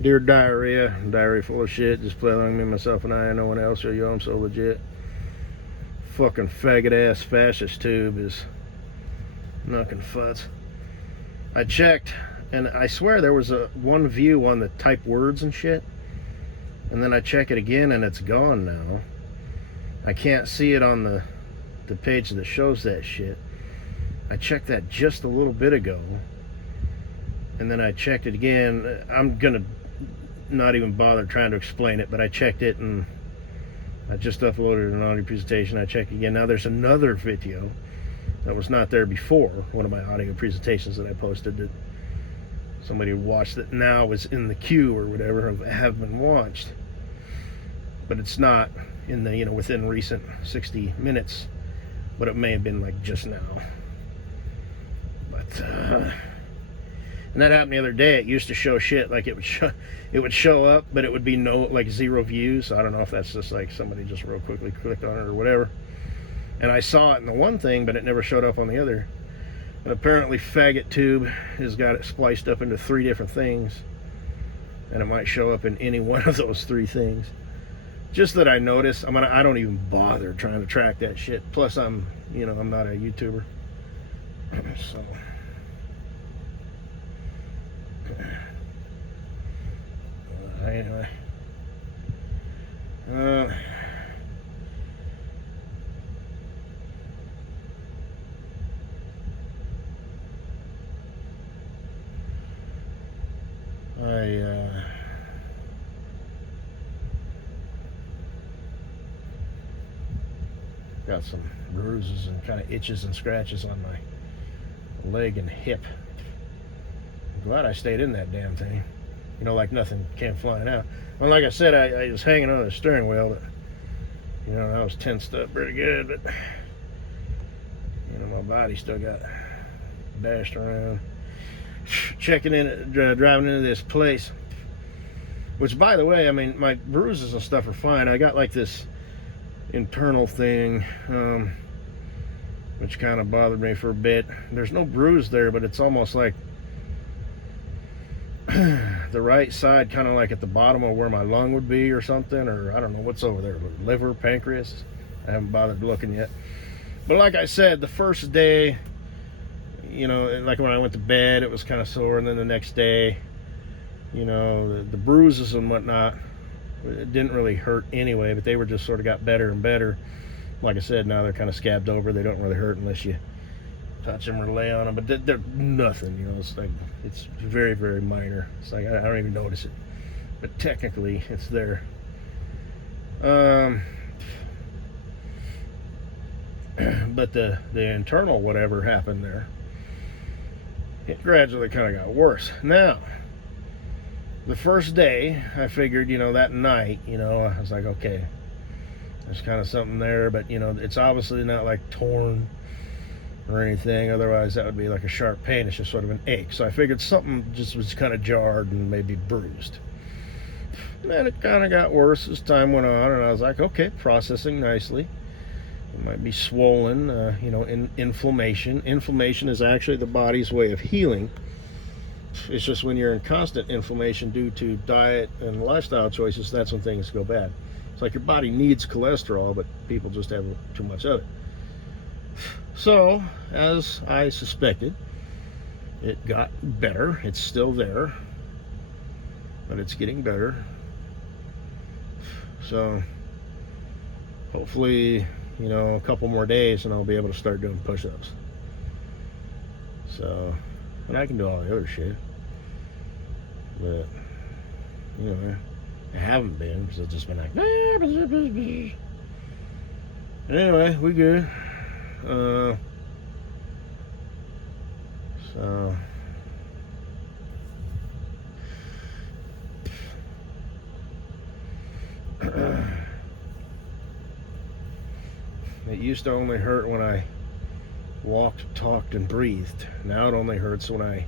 Dear diarrhea, diarrhea full of shit. Just play along with me, myself, and I, and no one else. Yo, I'm so legit. Fucking faggot ass fascist tube is knocking futs. I checked, and I swear there was one view on the type words and shit. And then I check it again, and it's gone now. I can't see it on the page that shows that shit. I checked that just a little bit ago, and then I checked it again. I'm gonna not even bother trying to explain it, but I checked it, and I just uploaded an audio presentation. I checked again. Now there's another video that was not there before, one of my audio presentations that I posted that somebody watched that now is in the queue or whatever, have been watched, but it's not in the, within recent 60 minutes, but it may have been like just now. But and that happened the other day. It used to show shit, like it would show up, but it would be like 0 views. I don't know if that's just like somebody just real quickly clicked on it or whatever. And I saw it in the one thing, but it never showed up on the other. And apparently faggot tube has got it spliced up into 3 different things, and it might show up in any one of those 3 things. Just that I noticed. I don't even bother trying to track that shit. Plus I'm not a YouTuber. So anyway, got some bruises and kind of itches and scratches on my leg and hip. I'm glad I stayed in that damn thing. Like nothing came flying out. Well, like I said, I was hanging on the steering wheel, but I was tensed up pretty good, but my body still got dashed around. Checking in, driving into this place, which, by the way, my bruises and stuff are fine. I got like this internal thing, which kind of bothered me for a bit. There's no bruise there, but it's almost like the right side, kind of like at the bottom of where my lung would be or something, or I don't know what's over there, liver, pancreas. I haven't bothered looking yet. But like I said, the first day, like when I went to bed, it was kind of sore, and then the next day, the bruises and whatnot, it didn't really hurt anyway, but they were just sort of got better and better. Like I said, now they're kind of scabbed over. They don't really hurt unless you touch them or lay on them, but they're nothing, it's like, it's very, very minor. It's like, I don't even notice it, but technically it's there. But the internal whatever happened there, it gradually kind of got worse. Now, the first day, I figured, that night, I was like, okay, there's kind of something there, but, it's obviously not like torn or anything. Otherwise, that would be like a sharp pain. It's just sort of an ache. So I figured something just was kind of jarred and maybe bruised. And then it kind of got worse as time went on, and I was like, okay, processing nicely. It might be swollen, inflammation. Inflammation is actually the body's way of healing. It's just when you're in constant inflammation due to diet and lifestyle choices, that's when things go bad. It's like your body needs cholesterol, but people just have too much of it. So, as I suspected, it got better. It's still there, but it's getting better. So, hopefully, a couple more days and I'll be able to start doing push-ups. So, and I can do all the other shit, but I haven't been, because I've just been like, anyway, we good. So it used to only hurt when I walked, talked, and breathed. Now it only hurts when I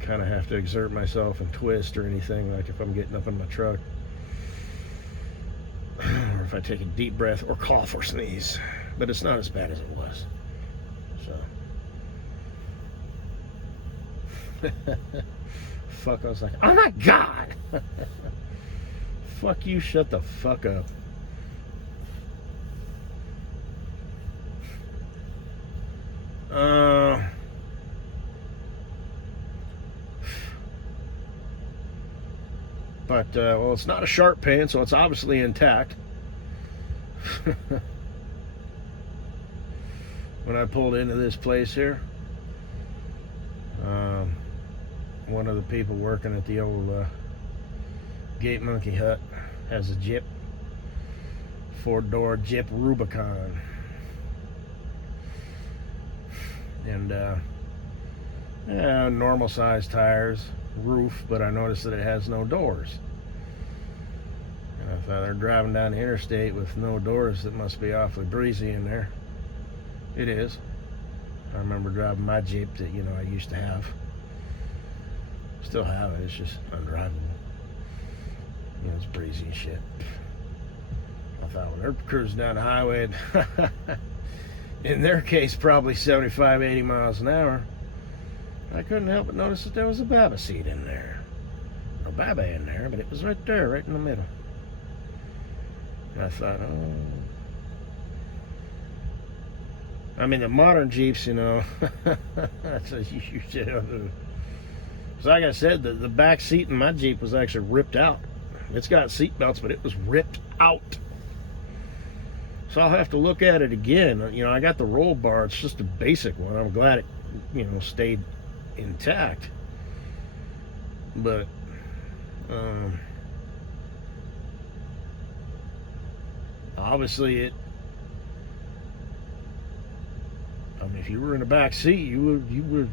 kind of have to exert myself and twist or anything, like if I'm getting up in my truck, or if I take a deep breath or cough or sneeze. But it's not as bad as it was. So fuck. I was like, oh my God. Fuck you, shut the fuck up. But, well, it's not a sharp pain, so it's obviously intact. When I pulled into this place here, one of the people working at the old Gate Monkey Hut has a Jeyp, 4-door Jeyp Rubicon. And normal size tires, roof, but I noticed that it has no doors. And I thought, they're driving down the interstate with no doors, it must be awfully breezy in there. It is. I remember driving my Jeyp that, you know, I used to have. Still have it, it's just undrivable. You know, it's breezy and shit. I thought, when they're cruising down the highway, in their case, probably 75, 80 miles an hour, I couldn't help but notice that there was a Baba seat in there. No Baba in there, but it was right there, right in the middle. And I thought, oh. I mean, the modern Jeeps, you know, that's a huge deal. So like I said, the back seat in my Jeep was actually ripped out. It's got seat belts, but it was ripped out. So I'll have to look at it again. You know, I got the roll bar. It's just a basic one. I'm glad it, you know, stayed intact. But, obviously it, I mean, if you were in the back seat, you would you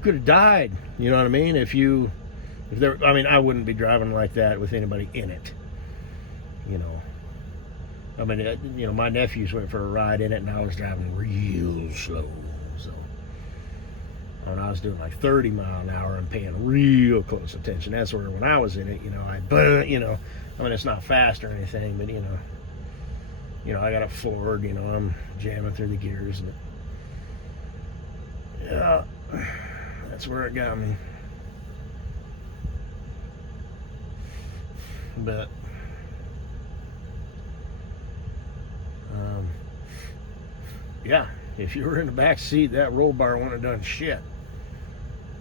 could have died. You know what I mean? If there, I mean, I wouldn't be driving like that with anybody in it. You know, I mean, you know, my nephews went for a ride in it, and I was driving real slow. So, when I was doing like 30 mile an hour and paying real close attention. That's where when I was in it, you know, you know, I mean, it's not fast or anything, but you know, I got it forward. You know, I'm jamming through the gears, and yeah, that's where it got me. But yeah, if you were in the back seat, that roll bar wouldn't have done shit.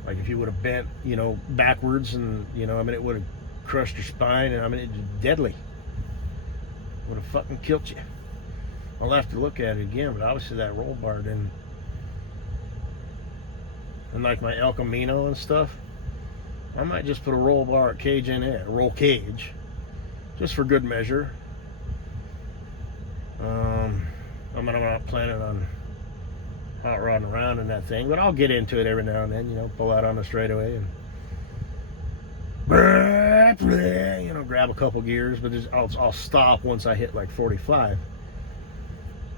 Like if you would have bent, you know, backwards, and you know, I mean, it would have crushed your spine, and I mean, it's deadly. Would have fucking killed you. I'll have to look at it again, but obviously that roll bar didn't. And like my El Camino and stuff, I might just put a roll bar cage in it, a roll cage, just for good measure. I mean, I'm not planning on hot rodding around in that thing, but I'll get into it every now and then, you know, pull out on the straightaway and, you know, grab a couple gears, but I'll stop once I hit like 45.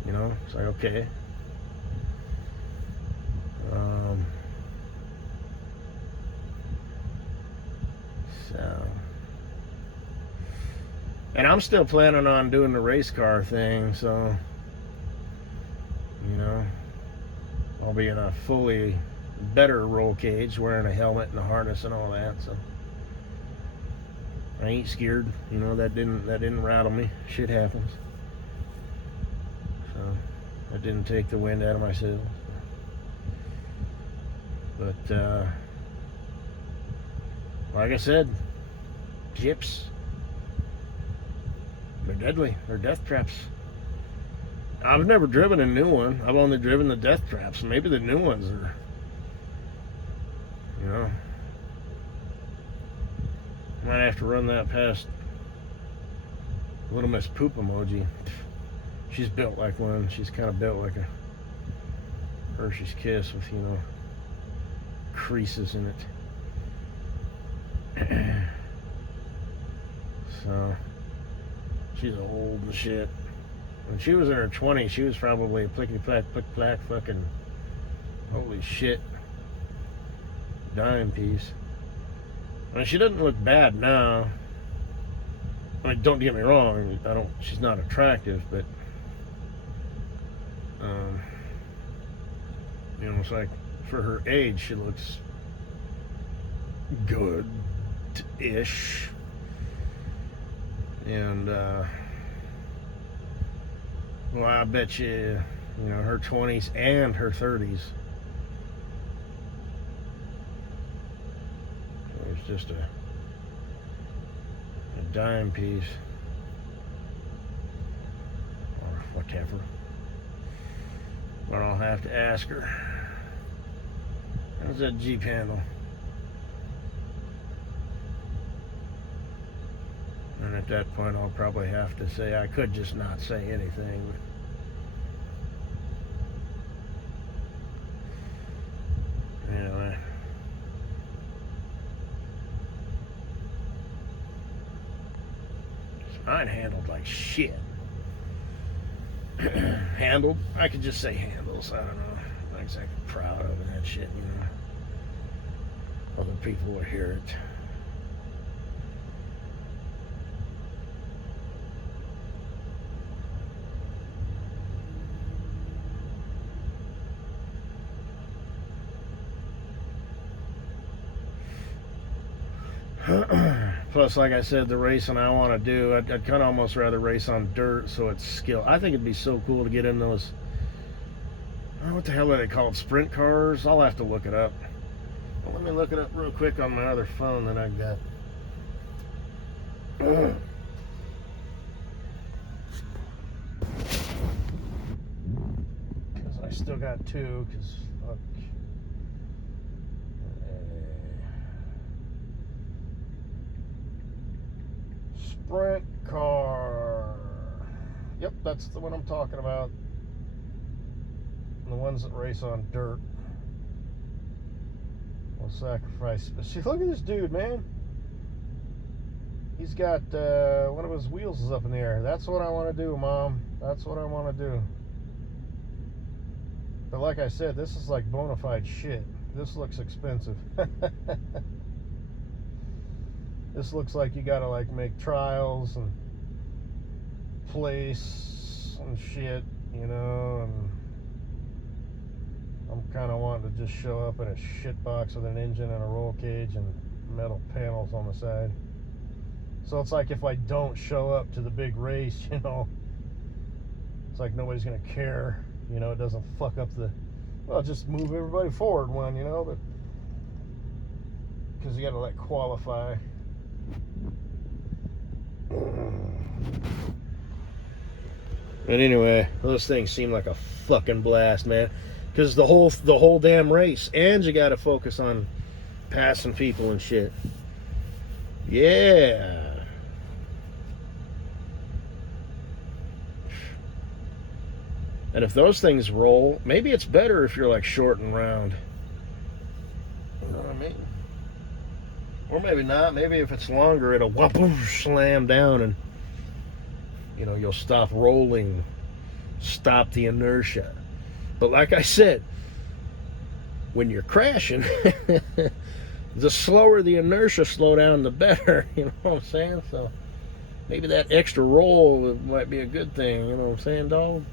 You know, it's like, okay. So, and I'm still planning on doing the race car thing, so, you know, I'll be in a fully better roll cage, wearing a helmet and a harness and all that, so I ain't scared. You know, that didn't rattle me. Shit happens. So that didn't take the wind out of my sails. But like I said, Jeyps, they're deadly. They're death traps. I've never driven a new one. I've only driven the death traps. Maybe the new ones are, you know, might have to run that past Little Miss Poop Emoji. She's built like one. She's kind of built like a Hershey's Kiss with, you know, creases in it. So she's old and shit. When she was in her 20s, she was probably a plickety-plack, plick-plack, fucking, holy shit, dime piece. I mean, she doesn't look bad now. I mean, don't get me wrong, she's not attractive, but, you know, it's like, for her age, she looks good-ish. And, well, I bet you, you know, her 20s and her 30s. It's just a dime piece. Or whatever. But I'll have to ask her. How's that Jeep handle? And at that point, I'll probably have to say, I could just not say anything. But anyway. Mine handled like shit. Handled? I could just say handles. I don't know. I'm not exactly proud of that shit, you know. Other people will hear it. Plus, like I said, the racing I want to do, I'd kind of almost rather race on dirt, so it's skill. I think it'd be so cool to get in those, what the hell are they called, sprint cars? I'll have to look it up. Well, let me look it up real quick on my other phone that I got. Because I still got two, because fuck. Sprint car. Yep, that's the one I'm talking about. The ones that race on dirt. Will sacrifice. See, look at this dude, man. He's got one of his wheels is up in the air. That's what I want to do, Mom. That's what I want to do. But like I said, this is like bona fide shit. This looks expensive. This looks like you gotta like make trials and place and shit, you know, and I'm kind of wanting to just show up in a shit box with an engine and a roll cage and metal panels on the side. So it's like if I don't show up to the big race, you know, it's like nobody's gonna care, you know, it doesn't fuck up the, well, just move everybody forward one, you know, but because you gotta like qualify. But anyway, those things seem like a fucking blast, man. Because the whole damn race, and you got to focus on passing people and shit. Yeah. And if those things roll, maybe it's better if you're like short and round. You know what I mean? Or maybe not. Maybe if it's longer, it'll slam down and, you know, you'll stop rolling, stop the inertia. But like I said, when you're crashing, the slower the inertia slow down, the better. You know what I'm saying? So maybe that extra roll might be a good thing. You know what I'm saying, dog?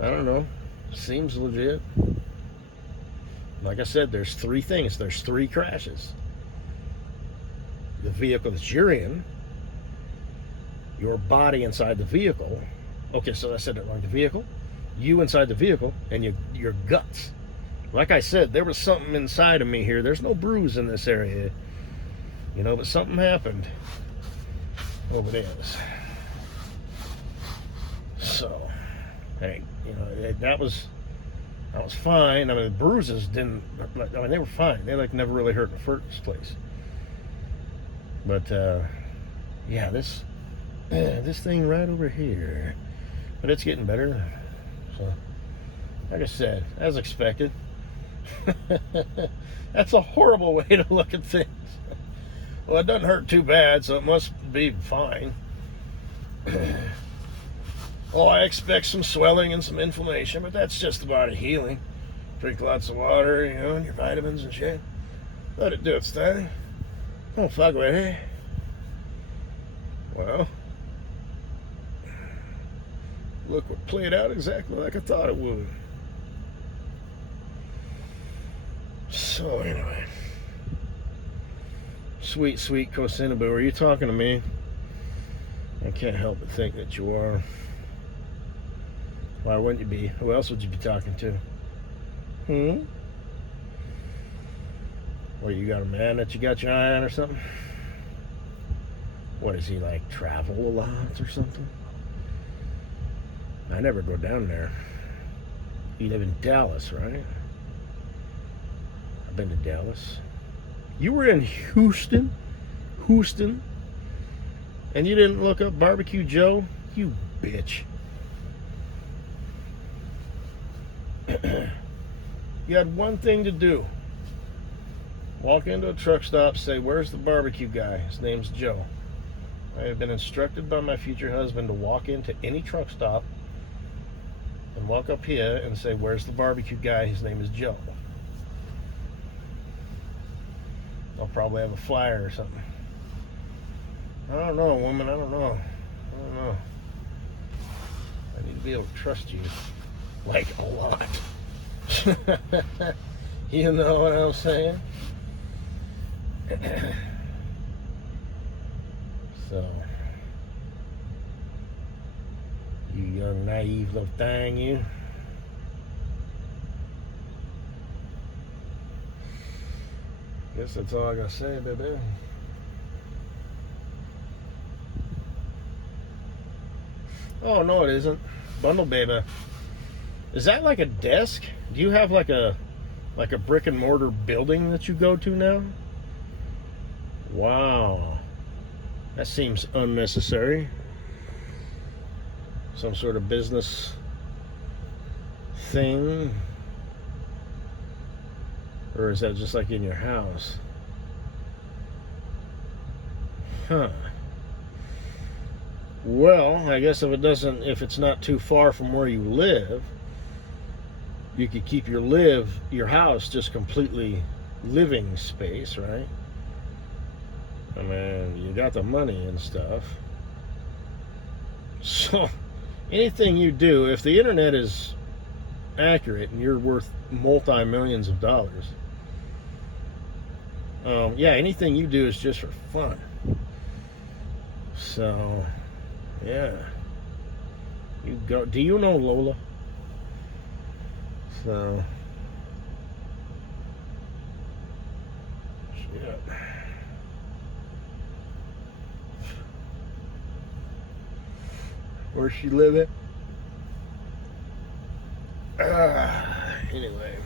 I don't know. Seems legit. Like I said, there's three things. There's three crashes. The vehicle that you're in, your body inside the vehicle. Okay, so I said it wrong. The vehicle, you inside the vehicle, and your guts. Like I said, there was something inside of me here. There's no bruise in this area, you know, but something happened over there. So, hey, you know, that was fine. I mean, the bruises didn't. I mean, they were fine. They like never really hurt in the first place. But yeah, this thing right over here, but it's getting better. So, like I said, as expected. That's a horrible way to look at things. Well, it doesn't hurt too bad, so it must be fine. Oh, I expect some swelling and some inflammation, but that's just the body healing. Drink lots of water, you know, and your vitamins and shit. Let it do its thing. Don't fuck with it. Well, look what played out exactly like I thought it would. So anyway, Sweet, sweet Kosinaboo, are you talking to me? I can't help but think that you are. Why wouldn't you be? Who else would you be talking to? What, you got a man that you got your eye on or something? What, is he like travel a lot or something? I never go down there. You live in Dallas, right? I've been to Dallas. You were in Houston? And you didn't look up Barbecue Joe? You bitch. You had one thing to do. Walk into a truck stop, say, where's the barbecue guy? His name's Joe. I have been instructed by my future husband to walk into any truck stop and walk up here and say, where's the barbecue guy? His name is Joe. I'll probably have a flyer or something. I don't know, woman. I don't know. I need to be able to trust you. Like, a lot. You know what I'm saying? So, you young naive little thing, you. Guess that's all I gotta say, baby. Oh no, it isn't. Bundle baby. Is that like a desk? Do you have like a brick and mortar building that you go to now? Wow. That seems unnecessary. Some sort of business thing? Or is that just like in your house? Huh. Well, I guess if it's not too far from where you live, you could keep your house just completely living space, right? I mean, you got the money and stuff. So, anything you do, if the internet is accurate and you're worth multi-millions of dollars, yeah, anything you do is just for fun. So, yeah. You go. Do you know Lola? So, shit. Where's she living? Anyway.